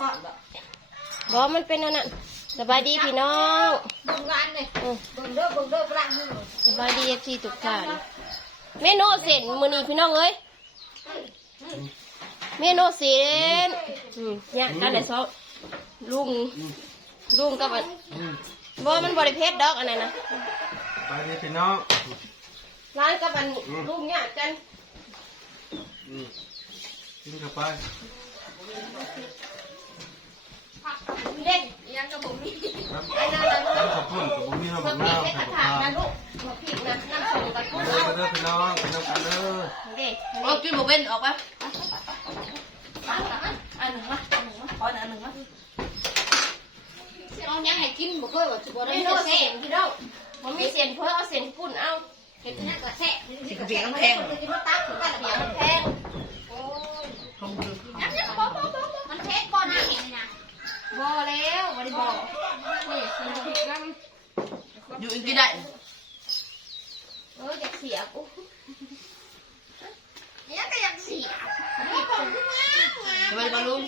ก่อนบ่บอมันเป็นอันนั้นสบายดีพี่น้องเบิ่งร้านเลยอืมเบิ่งเด้อเบิ่งเด้อปลามือสบายดีเอฟซีทุกท่านเมนูเส้นมื้อนี้พี่น้องเอ้ยเมนูเส้นอืมเนี่ยกันได้สองลุงลุงกับอันอืมบอมันบริเพชดดอกอันนั้นนะไปดีพี่น้องร้านกับอันลุงเนี่ยกันอืมกินเข้าไป เล่นยังกับผมนี่ครับอันนั้นนะน้ำข้าวปุ้นกับบุ้มี่น้ำมับันกมีนาวเห็ดข้ากระถางนะลูกมาพริกนะน้ำส้มกับกุ้งเอาเด้อพี่น้องกินน้ำกันเด้อเด็กเอากินหมูเป็นออกไปอันหนึ่งมาอันหนึ่งมาขออันหนึ่งมาเอายังให้กินบ่เคยว่าสิบ่เมได้นูเส้เส้นนพี่น้องมันมีเส้นเพื่อเอาเส้นปุ่นเอาเห็ดนี่ก็แซ่บสิกระเบียงแพงสิมาตักกันเสียเดี๋ยวมันแพง โอ้ย คงคือ น้ำเนี่ยบ่บ่บ่มันเผ็ดบ่นะเห็นนะ บอแล้วบริบอกนี่มันพริกน้ อยู่อีกกี่ได้ำเอออยากเสียกู เนี่ยก็ยังเสีย จะไปบอลลูน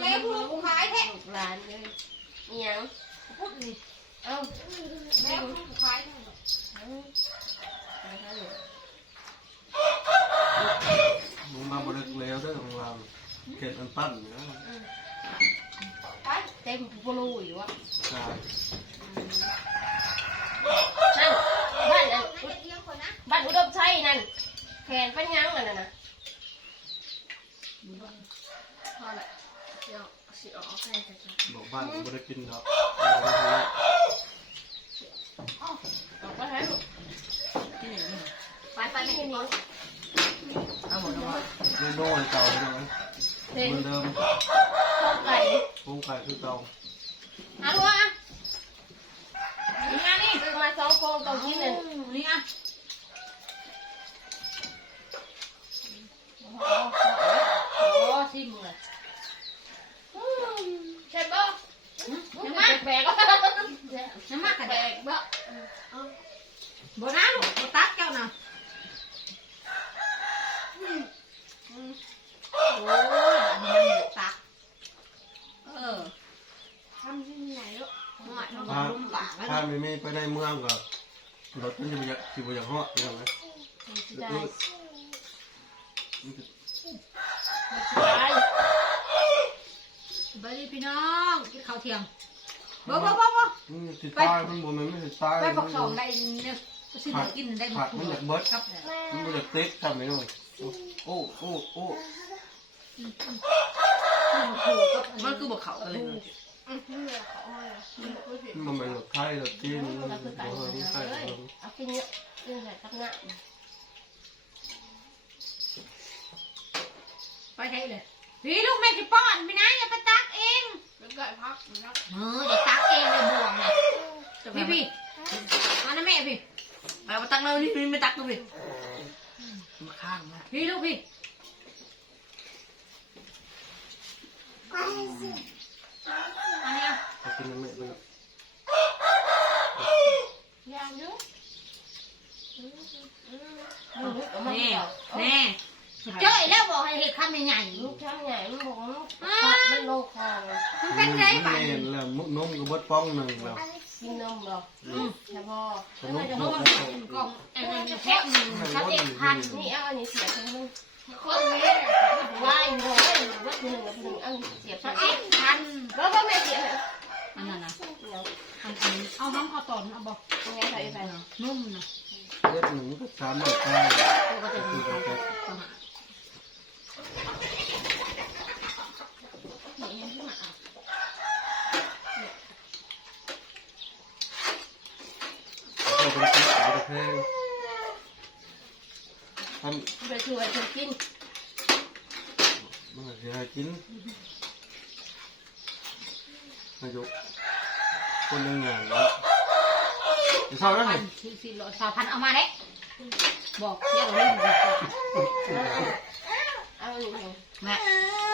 แล้วผู้ขายแท้ลูกหลานเลยเอียงเอ้าแล้วผู้ขายมึงมาบริกแล้วด้อของเราเกล็ดอันปั้นนะไปเต็มกูรู้อยู่วะใช่นั่บ้านนั่นไม่เดียวคนนะบ้านอุดมชัยนั่นแขนเปัญญังนั่นน่ะนะ พอละเดี๋ยว สิออกให้จ้ะบอกบ้านบริกินดอกเอาไว้ให้ออกไปให้ลูกที่ไหนนี่ไปไปไม่กินเอาหมดแล้วว่าไม่โดนเก่าใช่ไหมเส้นเหมือนเดิมข้าวไก่ปรุงไก่คือเก่าเอาลูกอะนี่อะนี่ซื้อมาสองโครงตรงนี้นั่นนี่อะโอ้ชิมเลยใช่ปะ น้ำมา แบก น้ำมากระ แบ เดก กบ่ บ่นะลูกบ่ตักเจ้าน่ะ โอ้ย อันนี้ยังตัก เออ ทำที่ไหนลูก หน่อยมัน ถ้า ลุ่มปากแล้วถ้าไม่มีไปในเมืองก็รถมันจะมีสิบอย่างเหาะอย่างไรได้มันจะได้ไปดิพี่น้องกินข้าวเที่ยงบ่บ่บ่บ่มันติดตายมันบ่แมันไม่ติดตายไปปักสองได้เนี่ยสิได้กินได้หมผัดกมันอยากเบิดครับมันอยากเติดทำไม่ได้โอ้โอ้โอ้มันคือบอกเขาอะไร มันเป็นรถไข่รถจีนมันบ่เฮิงไข่เฮิงเอากินเยอะกินใส่ตักน้ไปใช่เลยพี่ลูกแม่จะป้อนไม่นะอย่าไปตักเองำแล้วก็พักพักเอออย่าตักเองเลยบ่วงเลยพี่พี่มานะแม่พี่ไปมาตักแล้วนี่ไม่ตักก็ไปมาข้างมาพี่ลูกพี่ อันนี้อะเอากินน้ำแม่ไปแล้วยาวเยอะแน่แน่เจ้ยแล้วบอกให้เห็ดคำใหญ่ลูกช้างใหญ่มันบอกว่ามันโลคอๆมันเป็นไรไปแม่นแล้วมุกนมก็เบิดป้องหนึ่งแล้วกินนมหรอแค่พอขนมจะนรู้มว่าก็มันกล่องอันนี้แค่หนึ่งชัดเอกพันนี่เอาอันนี้เสียทั้งนึง คนนี้ว่ายโง่วัดหนึ่งกับหนึ่งอันเสียชัพัดนเอกพันแล้วก็ไม่เสียอันนั้นนะเอันอันเอาน้ำเอาตอนเอาบอกยังไงใส่ไปนุ่มนะเล็ดหนึ่งก็สามร้อยเก้าตัวก็จะมีครก็หาเอาไปกินเอาไปแพ งทำไปช่วยเธอกินมันก็สิให้กินนายกคนหนึ่งอย่างแล้วจะเศร้าแล้วพัไงนสี่สี่ร้อยสามพันเอามาเด้บอกเรียกเราเรื่องบอกเอาอันนี้แม่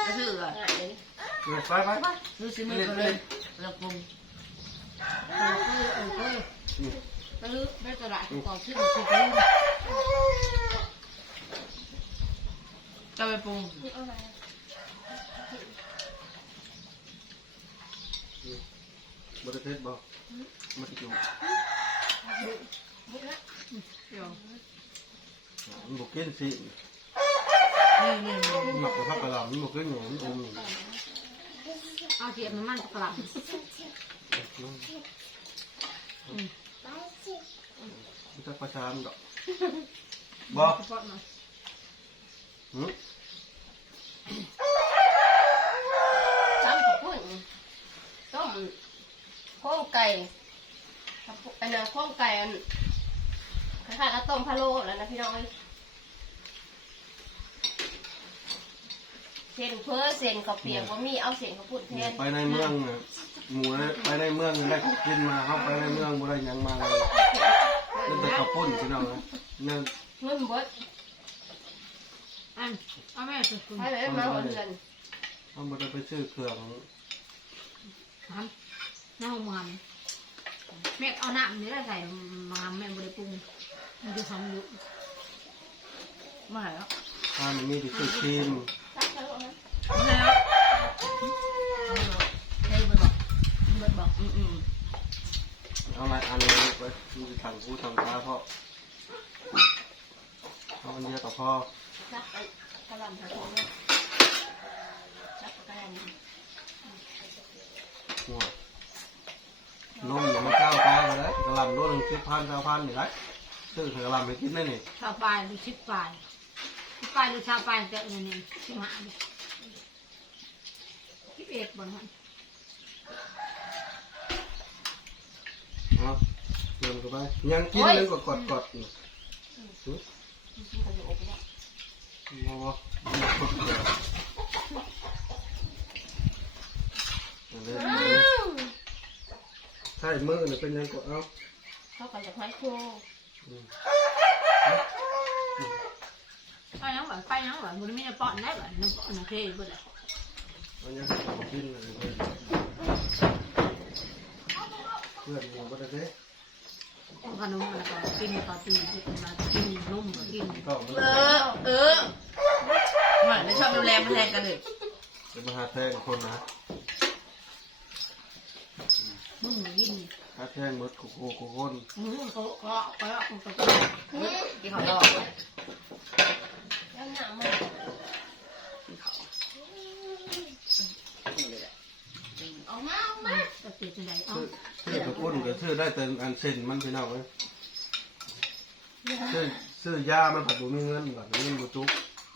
ก็คือง่ายเลยไปไปไปรู้สึกไม่ก็เลยแล้วปรุงเออเออเออก็ลืมได้ตลาดก่อนชื่อคือลื จะไปปรุงบริเทศบอกมาติดอยู่เดี๋ยวบอกเกินสินี่นี่นี่หมักกับผักกะล่ำมันบอกเกินหนูนอมอหเอาเทียมน้มันกลับมันจะประชามดอกบอก เฉพาะหน่อยหืมจ้ำกับพุ่นต้มโค้งไก่อันนั้นโค้งไก่อันคล้ายๆกับต้มพะโล้แล้วนะพี่น้องเอ้ยเส้นเพ้อเส้นข้าวเปียกว่ามีเอาเส้นข้าวปุ้นแทนไปในเมืองน่ะหมูนะไปในเมืองได้ของกินมาเข้าไปในเมืองบ่ได้หยังมาเลยนั่นแต่ข้าวปุ้นพี่น้องนะนั่นเงินเบิด อันเอาแม่สุดคุณไปเลยมาหมดเงินเขาบ่ได้ไปซื้อเครื่องทำน้าห้องมันแม่เอาน้ำนี่ได้ใส่มาแม่บริปรุงมันจะทำอยู่มาแล้วถ้ามันมีที่ซื้อครีมซักกะโหลกนะเฮ้ยเบิร์ดบอกเบิร์ดบอกอืมอืมเอาหลายอันเลยไปมีถังกูถังตาพ่อเอาอันเดียวกับพ่อ ซักไอ้กะลำหาถุงนะซักกะล่ำหัวนมเนี่ยมันก้าวตาไปแล้วกระลำรถหนึ่งสิบพันเก้าพันนี่ไรซื้อกระลำไปกินได้นี่ชาวปลายหรือชิดปลายชิดปลายหรือชาวปลายแต่เงินนี่ชิบหาดิชิบเอ็ดบนหันเอาเดินกันไปยังกินเลยกดกดกดนี่ ใช่มือเนี่ยเป็นยังกดเอาเข้ากันจากไม้โคอืมไปยังแบบไปยังแบบมันไม่ได้ป้อนได้แบบน้ำป้อนน้ำเทเบิดเลยเอายังกินเลยเพื่อนหมูก็ได้เด้ ขนมอะไรก็กินปลาตีกินมากินนมก็กินก็มันเออ เออมาไม่ชอบดูแลมันแทนกันเลยจะมาหาแทงคนนะมึงก็กินหาแทงมดโคโคโคคนมึงก็ก็ก็ก็ก็กินข้าวดอกแล้วหนังมันกินข้าวออกมาออกมาจะเสียจังไดเอ้า ซื้อซื้อกระปุ้นก็ซื้อได้แต่อันเซนมันพี่น้องเว้ยซื้อซื้อยามันผัดบุมีเงินแบบนี้บุจุก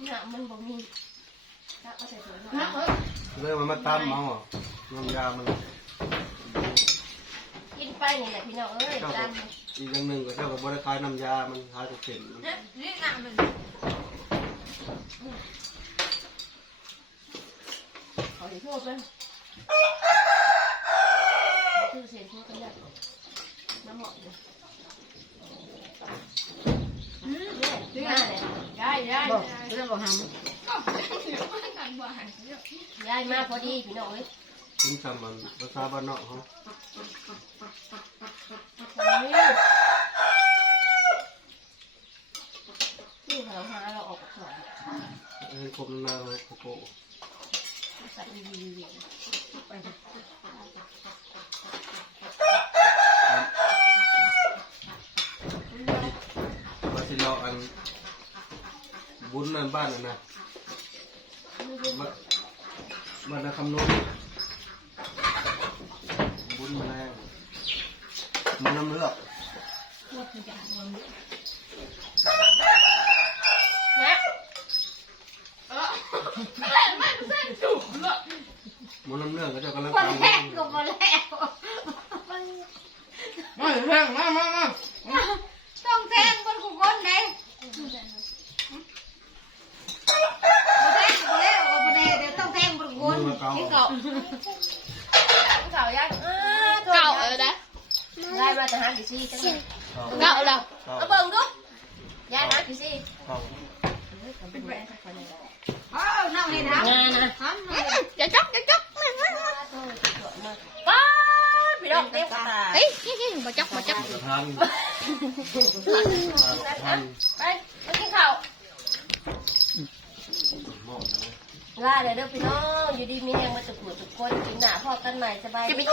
หนังมันบ่มีซักเอาใส่ถุงนะนะเออเลยมันมาตามเอาอะน้ำยามันกินไปนี่แหละพี่น้องเอ้ยเจ้าตามอีกอย่างหนึ่งก็เจ้าก็บริการน้ำยา มันหาจะเซ็นมันเนี่ยนี่หนักมันขอโทษเลยคือ เสียงโทกันแล้น้ำหมอกเลยได้เลยได้ได้บอกเรื่องบอกหได้มากพอดีพี่น้องเอ้ยกินจำมันภาษาบ้านนอกเขานี่เราหาเราออกก่อนเอ้ยคมนาโคโก้ ใส่ดีดีไปมาสิรออัน บุญนั่นบ้านนั่นนะบ้านบ้านนาคำนวณบุญมาแรงมันน้ำเลือก พวกมันจะเอาเงินนะ มันน้ำเลือกก็เจะกำลังคนทำแรกก็มาแล้วมาแทงมามามาต้องแทงคนกูคนไหนบ่แทงกูแล้วบ่แน่เดี๋ยวต้องแทงคนกูคนมือเก่าที่เก่าเก่ายังเก่าเออนะได้มาแต่หากี่ซี่จังเลยเก่าแล้วเอาเบิ่งดูยายหากี่ซี่เก่าเอ้านั่งนี่นะงานนะท ตาเฮ้ยมาจ๊อกมาจ๊อกประทานประทานไปไปกินข้าวหม้อนะลาเด้อพี่น้องอยู่ดีมีแรงมาตุกหนุทุกคนกินหนาพ่อกันใหม่สบายดี